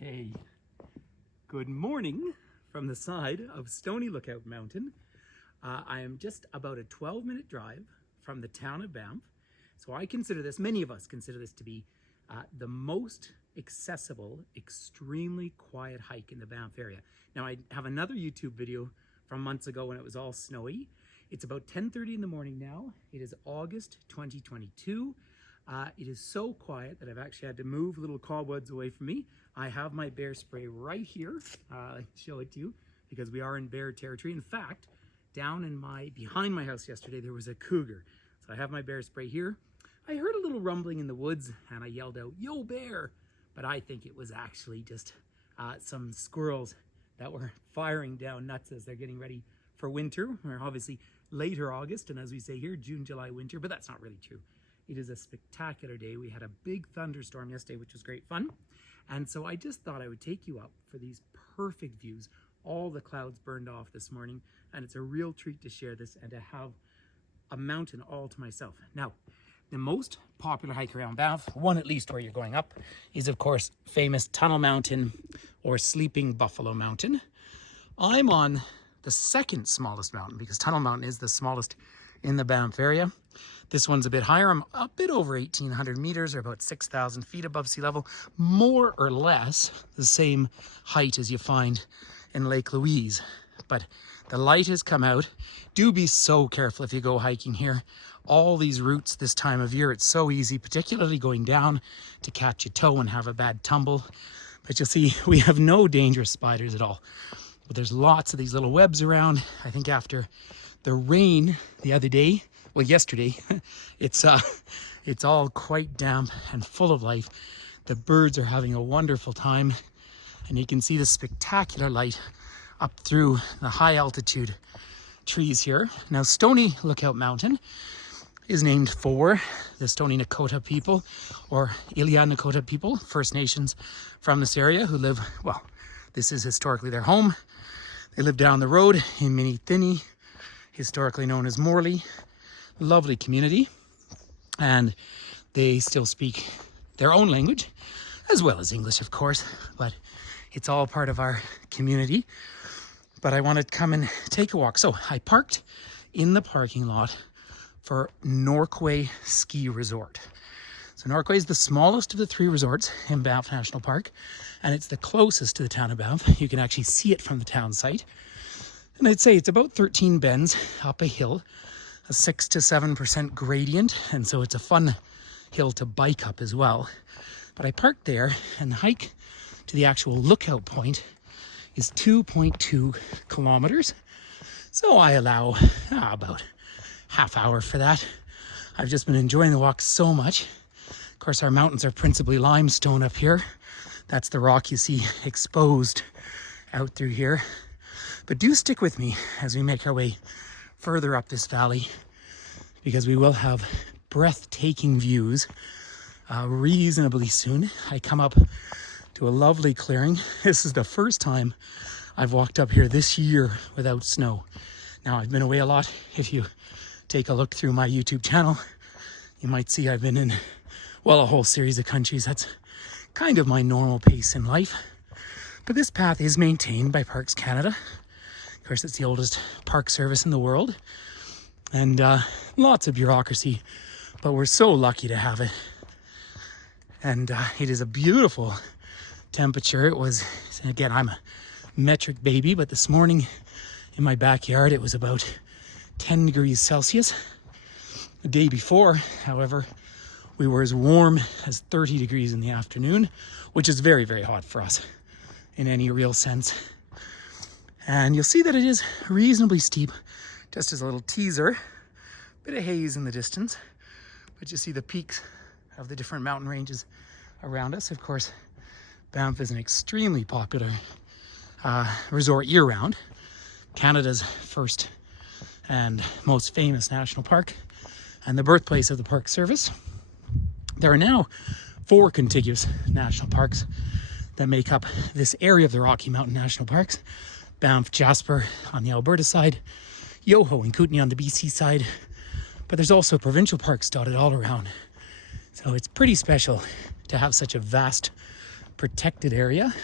Okay, good morning from the side of Stoney Lookout Mountain. I am just about a 12-minute drive from the town of Banff. So I consider this, many of us consider this to be the most accessible, extremely quiet hike in the Banff area. Now I have another YouTube video from months ago when it was all snowy. It's about 10:30 in the morning now. It is August 2022. It is so quiet that I've actually had to move little cobwebs away from me. I have my bear spray right here. I'll show it to you because we are in bear territory. In fact, down in behind my house yesterday, there was a cougar. So I have my bear spray here. I heard a little rumbling in the woods and I yelled out, "Yo, bear!" But I think it was actually just some squirrels that were firing down nuts as they're getting ready for winter. We're obviously later August, and as we say here, June, July, winter, but that's not really true. It is a spectacular day. We had a big thunderstorm yesterday, which was great fun. And so I just thought I would take you up for these perfect views. All the clouds burned off this morning, and it's a real treat to share this and to have a mountain all to myself. Now, the most popular hike around Banff, one at least where you're going up, is of course famous Tunnel Mountain or Sleeping Buffalo Mountain. I'm on the second smallest mountain because Tunnel Mountain is the smallest in the Banff area. This one's a bit higher. I'm a bit over 1,800 meters or about 6,000 feet above sea level, more or less the same height as you find in Lake Louise. But the light has come out. Do be so careful if you go hiking here. All these routes this time of year, it's so easy, particularly going down, to catch your toe and have a bad tumble. But you'll see we have no dangerous spiders at all. But there's lots of these little webs around. I think after the rain the other day, well, yesterday, it's all quite damp and full of life. The birds are having a wonderful time, and you can see the spectacular light up through the high altitude trees here. Now, Stoney Lookout Mountain is named for the Stoney Nakota people, or Ilia Nakota people, First Nations from this area who live, well, this is historically their home. They live down the road in Minithini, historically known as Morley. Lovely community, and they still speak their own language as well as English, of course, but it's all part of our community. But I wanted to come and take a walk, so I parked in the parking lot for Norquay Ski Resort. So Norquay is the smallest of the three resorts in Banff National Park, and it's the closest to the town of Banff. You can actually see it from the town site, and I'd say it's about 13 bends up a hill, a 6 to 7% gradient, and so it's a fun hill to bike up as well. But I parked there, and the hike to the actual lookout point is 2.2 kilometers. So I allow about half hour for that. I've just been enjoying the walk so much. Of course, our mountains are principally limestone up here. That's the rock you see exposed out through here. But do stick with me as we make our way further up this valley, because we will have breathtaking views reasonably soon. I come up to a lovely clearing. This is the first time I've walked up here this year without snow. Now, I've been away a lot. If you take a look through my YouTube channel, you might see I've been in, well, a whole series of countries. That's kind of my normal pace in life. But this path is maintained by Parks Canada. Of course, it's the oldest park service in the world, and lots of bureaucracy, but we're so lucky to have it. And it is a beautiful temperature. It was, again, I'm a metric baby, but this morning in my backyard it was about 10 degrees Celsius. The day before, however, we were as warm as 30 degrees in the afternoon, which is very, very hot for us in any real sense. And you'll see that it is reasonably steep, just as a little teaser. Bit of haze in the distance, but you see the peaks of the different mountain ranges around us. Of course, Banff is an extremely popular resort year-round. Canada's first and most famous national park, and the birthplace of the Park Service. There are now 4 contiguous national parks that make up this area of the Rocky Mountain National Parks. Banff, Jasper on the Alberta side, Yoho and Kootenay on the BC side, but there's also provincial parks dotted all around. So it's pretty special to have such a vast protected area.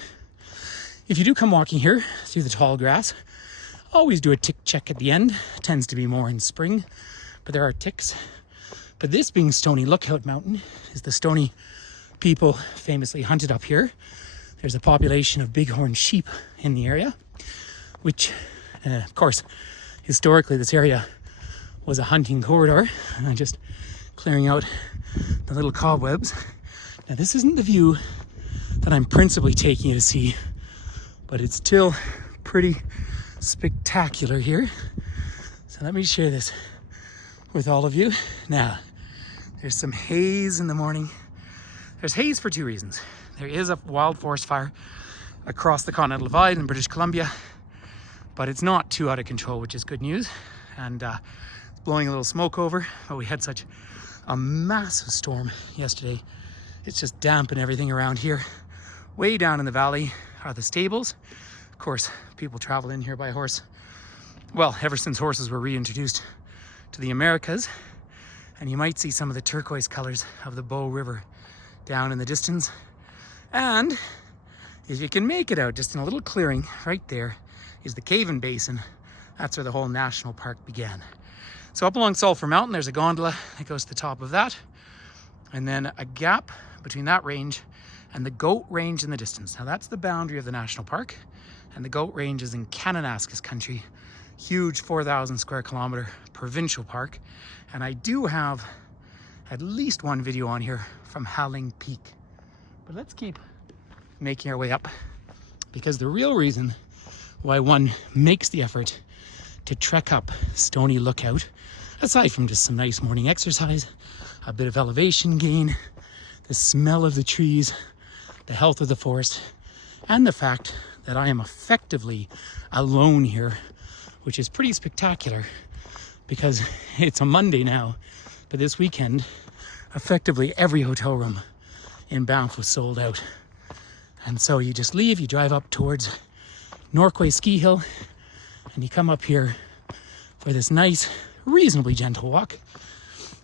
If you do come walking here through the tall grass, always do a tick check at the end. It tends to be more in spring, but there are ticks. But this being Stoney Lookout Mountain, is the Stoney people famously hunted up here. There's a population of bighorn sheep in the area, which, of course, historically this area was a hunting corridor. And I'm just clearing out the little cobwebs. Now this isn't the view that I'm principally taking you to see, but it's still pretty spectacular here. So let me share this with all of you. Now, there's some haze in the morning. There's haze for two reasons. There is a wild forest fire across the Continental Divide in British Columbia, but it's not too out of control, which is good news. And it's blowing a little smoke over, but we had such a massive storm yesterday. It's just dampened everything around here. Way down in the valley are the stables. Of course, people travel in here by horse. Well, ever since horses were reintroduced to the Americas. And you might see some of the turquoise colors of the Bow River down in the distance. And if you can make it out, just in a little clearing right there is the Caven Basin. That's where the whole national park began. So up along Sulphur Mountain, there's a gondola that goes to the top of that. And then a gap between that range and the Goat Range in the distance. Now that's the boundary of the national park. And the Goat Range is in Kananaskis country. Huge 4,000 square kilometer provincial park. And I do have at least one video on here from Howling Peak. But let's keep making our way up, because the real reason why one makes the effort to trek up Stoney Lookout, aside from just some nice morning exercise, a bit of elevation gain, the smell of the trees, the health of the forest, and the fact that I am effectively alone here, which is pretty spectacular because it's a Monday now, but this weekend, effectively every hotel room in Banff was sold out. And so you just leave, you drive up towards Norquay Ski Hill, and you come up here for this nice, reasonably gentle walk.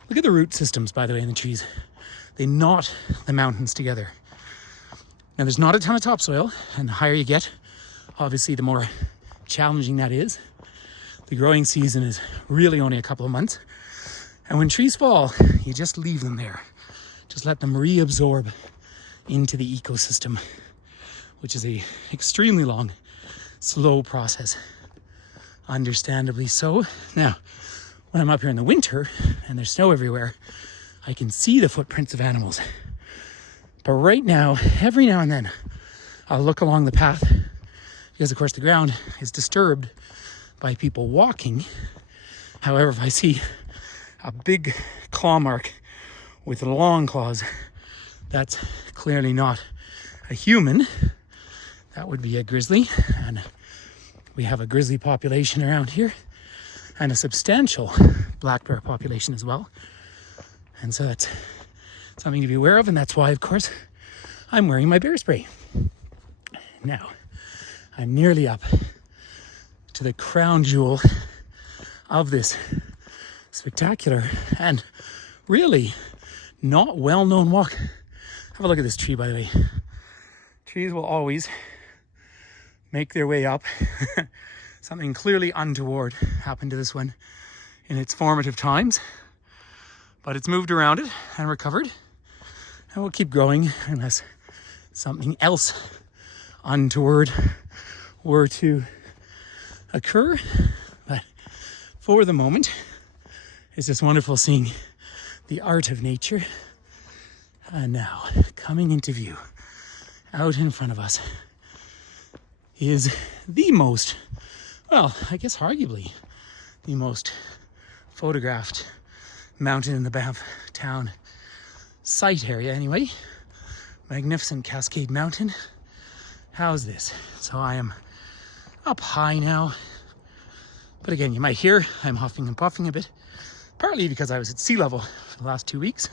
Look at the root systems, by the way, in the trees. They knot the mountains together. Now there's not a ton of topsoil, and the higher you get, obviously the more challenging that is. The growing season is really only a couple of months. And when trees fall, you just leave them there. Just let them reabsorb into the ecosystem, which is a extremely long, slow process. Understandably so. Now, when I'm up here in the winter and there's snow everywhere, I can see the footprints of animals. But right now, every now and then, I'll look along the path because, of course, the ground is disturbed by people walking. However, if I see a big claw mark with long claws, that's clearly not a human. That would be a grizzly, and we have a grizzly population around here and a substantial black bear population as well. And so that's something to be aware of, and that's why, of course, I'm wearing my bear spray. Now, I'm nearly up to the crown jewel of this spectacular and really not well-known walk. Have a look at this tree, by the way. Trees will always make their way up. Something clearly untoward happened to this one in its formative times, but it's moved around it and recovered, and we'll keep growing unless something else untoward were to occur. But for the moment, it's just wonderful seeing the art of nature. And now, coming into view, out in front of us, is the most, well, I guess arguably the most photographed mountain in the Banff town site area anyway. Magnificent Cascade Mountain. How's this? So I am up high now, but again, you might hear I'm huffing and puffing a bit, partly because I was at sea level for the last 2 weeks,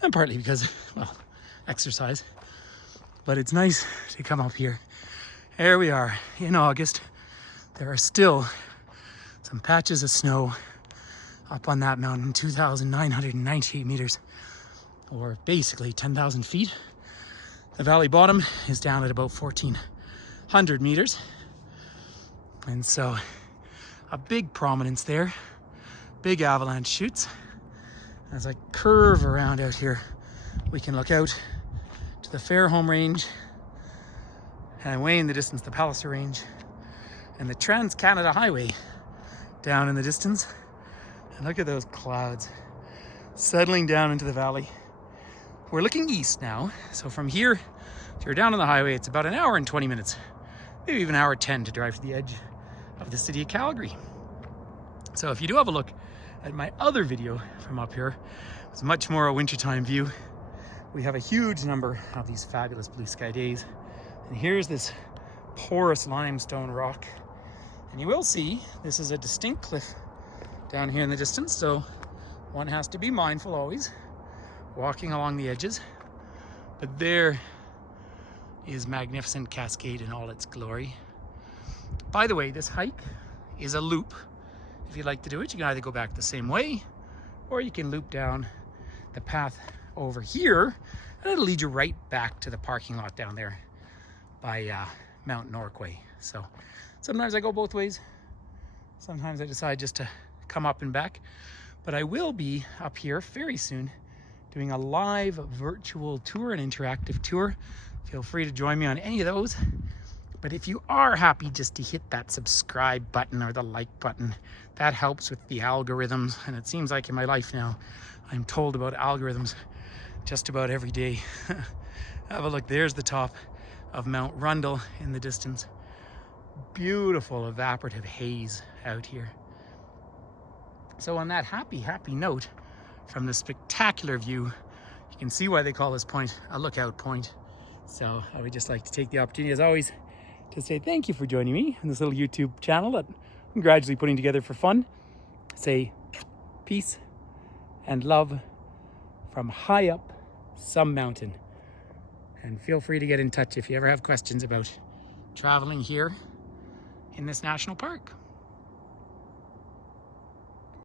and partly because, well, exercise. But it's nice to come up here. Here we are in August. There are still some patches of snow up on that mountain, 2,998 meters, or basically 10,000 feet. The valley bottom is down at about 1,400 meters. And so a big prominence there, big avalanche chutes. As I curve around out here, we can look out to the Fairholme Range, and way in the distance the Palliser Range, and the Trans-Canada Highway down in the distance. And look at those clouds settling down into the valley. We're looking east now, so from here, if you're down on the highway, it's about an hour and 20 minutes, maybe even an hour 10 to drive to the edge of the city of Calgary. So if you do have a look at my other video from up here, it's much more a wintertime view. We have a huge number of these fabulous blue sky days. And here's this porous limestone rock. And you will see this is a distinct cliff down here in the distance, so one has to be mindful always walking along the edges. But there is magnificent Cascade in all its glory. By the way, this hike is a loop. If you'd like to do it, you can either go back the same way, or you can loop down the path over here, and it'll lead you right back to the parking lot down there by Mount Norquay. So sometimes I go both ways. Sometimes I decide just to come up and back. But I will be up here very soon doing a live virtual tour, an interactive tour. Feel free to join me on any of those. But if you are happy just to hit that subscribe button or the like button, that helps with the algorithms. And it seems like in my life now, I'm told about algorithms just about every day. Have a look, there's the top of Mount Rundle in the distance. Beautiful evaporative haze out here. So on that happy note, from the spectacular view, you can see why they call this point a lookout point. So I would just like to take the opportunity, as always, to say thank you for joining me on this little YouTube channel that I'm gradually putting together for fun. Say peace and love from high up some mountain. And feel free to get in touch if you ever have questions about traveling here in this national park.